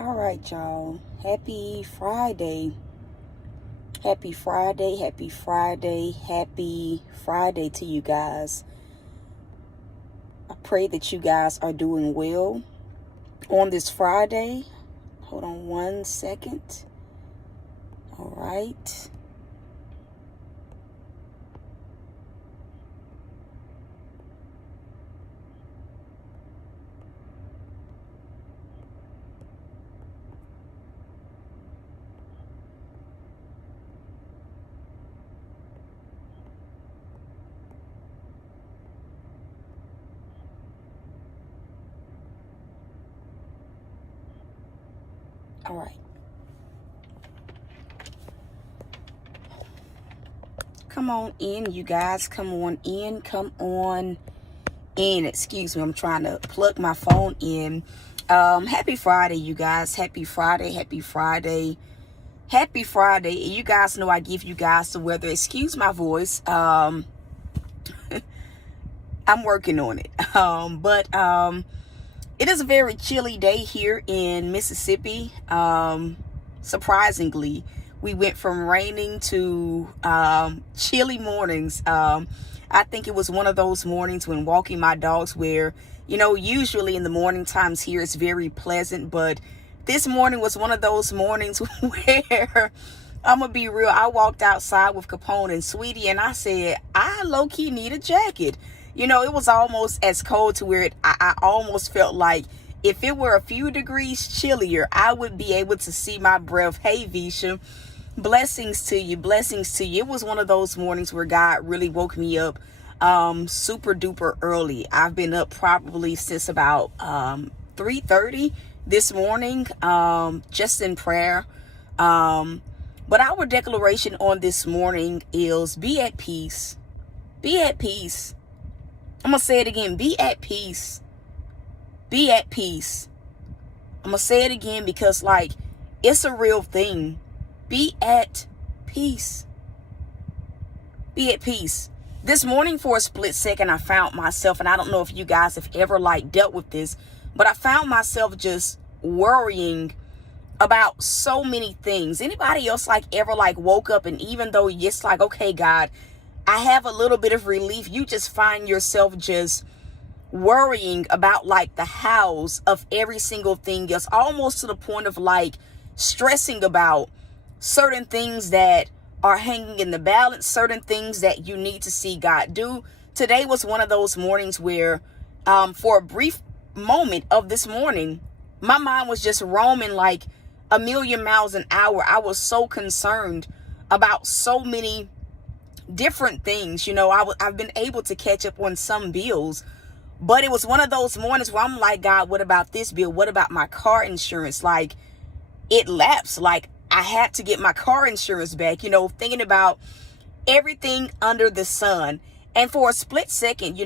All right, y'all. Happy Friday. Happy Friday. Happy Friday. Happy Friday to you guys. I pray that you guys are doing well on this Friday. Hold on one second. All right. All right. Come on in, you guys. Come on in. Come on in. Excuse me. I'm trying to plug my phone in. Happy Friday, you guys. Happy Friday. Happy Friday. Happy Friday. You guys know I give you guys the weather. Excuse my voice. I'm working on it. But it is a very chilly day here in Mississippi. Surprisingly, we went from raining to chilly mornings. I think it was one of those mornings when walking my dogs where, usually in the morning times here it's very pleasant, but this morning was one of those mornings where I'm gonna be real. I walked outside with Capone and Sweetie and I said, I low-key need a jacket. It was almost as cold to where I almost felt like if it were a few degrees chillier, I would be able to see my breath. Hey, Visha, blessings to you. Blessings to you. It was one of those mornings where God really woke me up super duper early. I've been up probably since about 3:30 this morning, just in prayer. But our declaration on this morning is be at peace. Be at peace. I'm going to say it again. Be at peace. Be at peace. I'm going to say it again because, it's a real thing. Be at peace. Be at peace. This morning, for a split second, I found myself, and I don't know if you guys have ever, dealt with this, but I found myself just worrying about so many things. Anybody else, ever, woke up, and even though it's okay, God, I have a little bit of relief, you just find yourself just worrying about the hows of every single thing else, almost to the point of stressing about certain things that are hanging in the balance, certain things that you need to see God do. Today was one of those mornings where for a brief moment of this morning, my mind was just roaming a million miles an hour. I was so concerned about so many different things. I've been able to catch up on some bills, but it was one of those mornings where I'm like, God, what about this bill? What about my car insurance? It lapsed. I had to get my car insurance back, thinking about everything under the sun. And for a split second,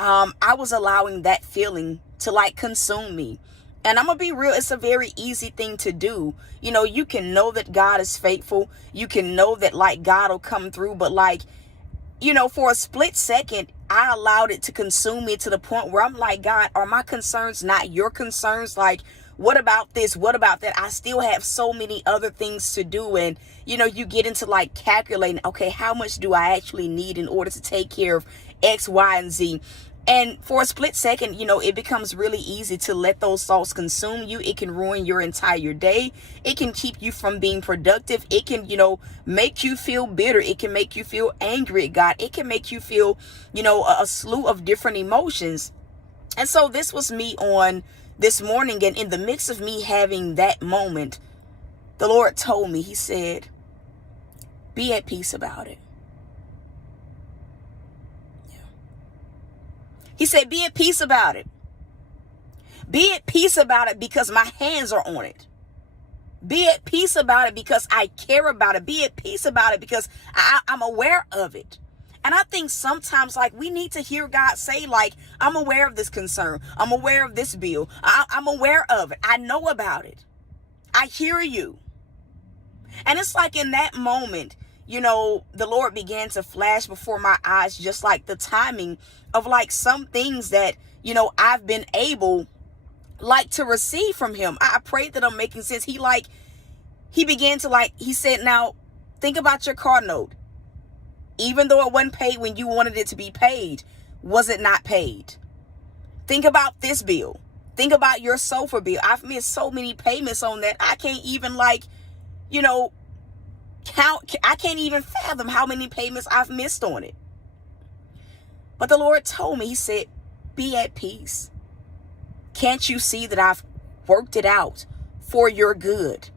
I was allowing that feeling to consume me. And I'm going to be real, it's a very easy thing to do. You can know that God is faithful. You can know that God will come through. But for a split second, I allowed it to consume me to the point where I'm like, God, are my concerns not your concerns? What about this? What about that? I still have so many other things to do. And, you get into calculating, okay, how much do I actually need in order to take care of X, Y, and Z? And for a split second, it becomes really easy to let those thoughts consume you. It can ruin your entire day. It can keep you from being productive. It can, make you feel bitter. It can make you feel angry at God. It can make you feel, a slew of different emotions. And so this was me on this morning. And in the midst of me having that moment, the Lord told me, he said, be at peace about it. He said, be at peace about it. Be at peace about it because my hands are on it. Be at peace about it because I care about it. Be at peace about it because I'm aware of it. And I think sometimes we need to hear God say I'm aware of this concern. I'm aware of this bill. I'm aware of it. I know about it. I hear you. And it's in that moment, the Lord began to flash before my eyes, just the timing of some things that, I've been able like to receive from him. I pray that I'm making sense. He began to he said, now think about your car note. Even though it wasn't paid when you wanted it to be paid, was it not paid? Think about this bill. Think about your sofa bill. I've missed so many payments on that. I can't even count. I can't even fathom how many payments I've missed on it. But the Lord told me, he said, be at peace. Can't you see that I've worked it out for your good?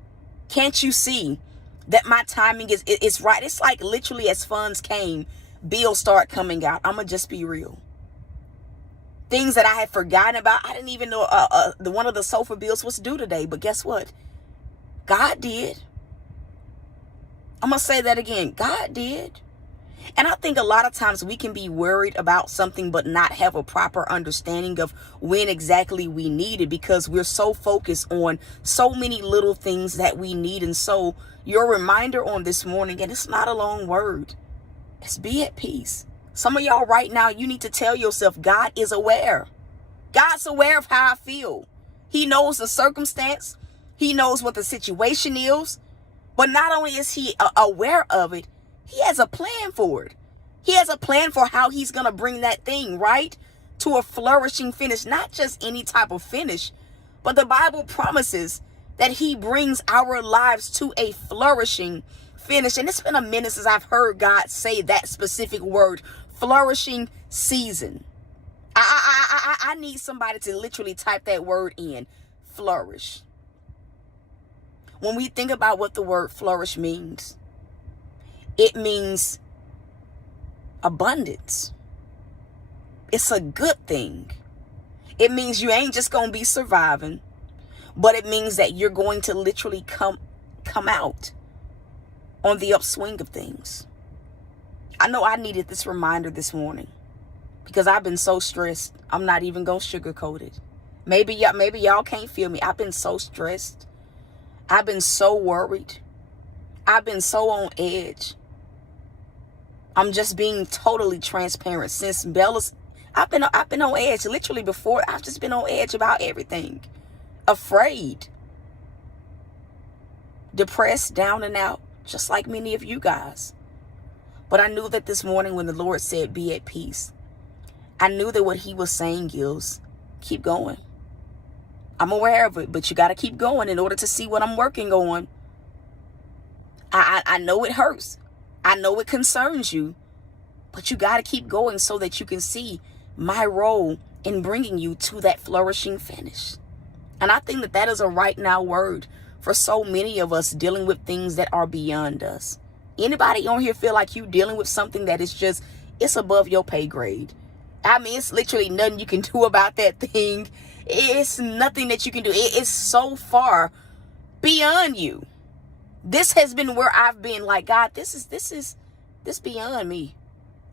Can't you see that my timing is right? It's like literally as funds came, bills start coming out. I'm going to just be real. Things that I had forgotten about. I didn't even know one of the sofa bills was due today. But guess what? God did. I'm going to say that again. God did. And I think a lot of times we can be worried about something but not have a proper understanding of when exactly we need it, because we're so focused on so many little things that we need. And so your reminder on this morning, and it's not a long word, is be at peace. Some of y'all right now, you need to tell yourself, God is aware. God's aware of how I feel. He knows the circumstance. He knows what the situation is. But not only is he aware of it, he has a plan for it. He has a plan for how he's going to bring that thing, right, to a flourishing finish. Not just any type of finish, but the Bible promises that he brings our lives to a flourishing finish. And it's been a minute since I've heard God say that specific word, flourishing season. I need somebody to literally type that word in, flourish. When we think about what the word flourish means, it means abundance. It's a good thing. It means you ain't just going to be surviving, but it means that you're going to literally come out on the upswing of things. I know I needed this reminder this morning because I've been so stressed. I'm not even going to sugarcoat it. Maybe y'all can't feel me. I've been so stressed. I've been so worried. I've been so on edge. I'm just being totally transparent. Since Bella's, I've been on edge. Literally before, I've just been on edge about everything. Afraid. Depressed, down and out, just like many of you guys. But I knew that this morning when the Lord said, be at peace, I knew that what he was saying is, keep going. I'm aware of it, but you got to keep going in order to see what I'm working on. I know it hurts. I know it concerns you, but you got to keep going so that you can see my role in bringing you to that flourishing finish. And I think that is a right now word for so many of us dealing with things that are beyond us. Anybody on here feel like you dealing with something that is just, it's above your pay grade? I mean, it's literally nothing you can do about that thing. It's nothing that you can do. It's so far beyond you. This has been where I've been like, God, this beyond me.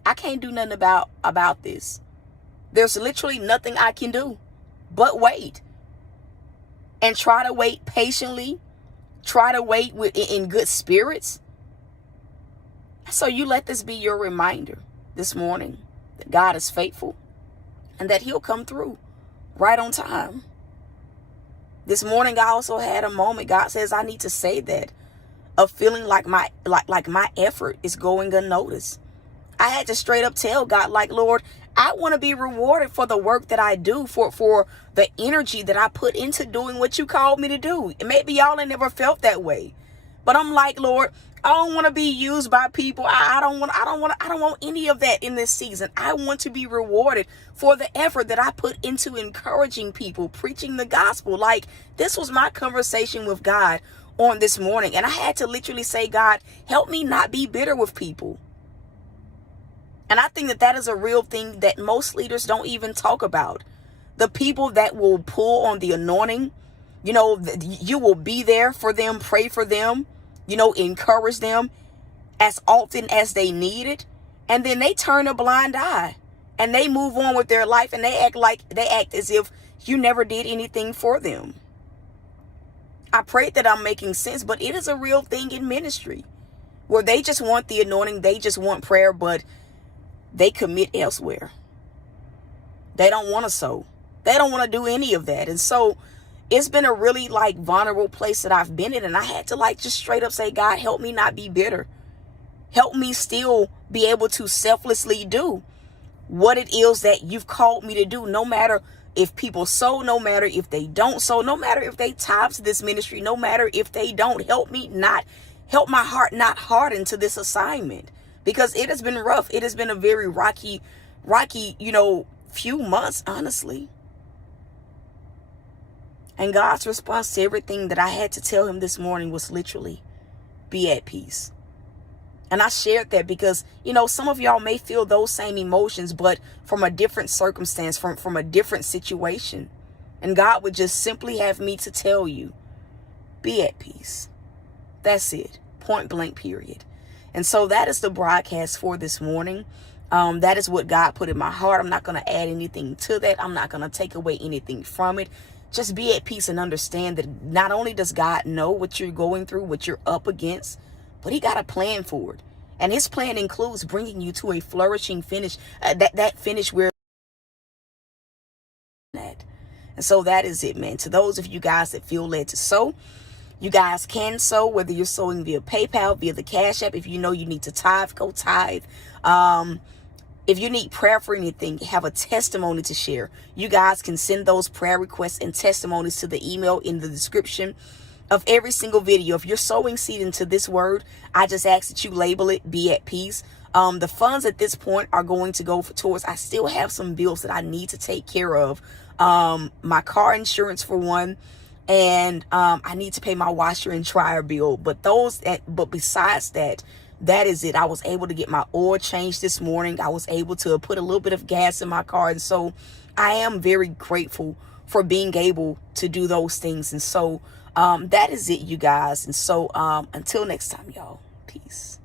I can't do nothing about this. There's literally nothing I can do but wait. And try to wait patiently. Try to wait in good spirits. So you let this be your reminder this morning that God is faithful and that he'll come through right on time. This morning I also had a moment. God says I need to say that, of feeling like my effort is going unnoticed. I had to straight up tell God, like, Lord, I want to be rewarded for the work that I do, for the energy that I put into doing what you called me to do. And maybe y'all ain't never felt that way, but I'm like, Lord, I don't want to be used by people. I don't want any of that in this season. I want to be rewarded for the effort that I put into encouraging people, preaching the gospel. Like, this was my conversation with God on this morning. And I had to literally say, God, help me not be bitter with people. And I think that is a real thing that most leaders don't even talk about. The people that will pull on the anointing, you will be there for them, pray for them, encourage them as often as they need it. And then they turn a blind eye and they move on with their life, and they act as if you never did anything for them. I pray that I'm making sense, but it is a real thing in ministry where they just want the anointing. They just want prayer, but they commit elsewhere. They don't want to sow. They don't want to do any of that. And so it's been a really like vulnerable place that I've been in. And I had to like just straight up say, God, help me not be bitter. Help me still be able to selflessly do what it is that you've called me to do, no matter if people sow, no matter if they don't sow, no matter if they tithe to this ministry, no matter if they don't. Help my heart not harden to this assignment, because it has been rough. It has been a very rocky, few months, honestly. And God's response to everything that I had to tell him this morning was literally, be at peace. And I shared that because, some of y'all may feel those same emotions, but from a different circumstance, from a different situation. And God would just simply have me to tell you, be at peace. That's it. Point blank, period. And so that is the broadcast for this morning. That is what God put in my heart. I'm not going to add anything to that. I'm not going to take away anything from it. Just be at peace and understand that not only does God know what you're going through, what you're up against, but he got a plan for it. And his plan includes bringing you to a flourishing finish, that finish where that. And so that is it, man. To those of you guys that feel led to sow, you guys can sow, whether you're sowing via PayPal, via the Cash App. If you know you need to tithe, go tithe. If you need prayer for anything, have a testimony to share, you guys can send those prayer requests and testimonies to the email in the description of every single video. If you're sowing seed into this word, I just ask that you label it, be at peace. The funds at this point are going to go towards, I still have some bills that I need to take care of. My car insurance for one, and I need to pay my washer and dryer bill. But besides that, that is it. I was able to get my oil changed this morning. I was able to put a little bit of gas in my car. And so I am very grateful for being able to do those things. And so that is it, you guys. And so until next time, y'all, peace.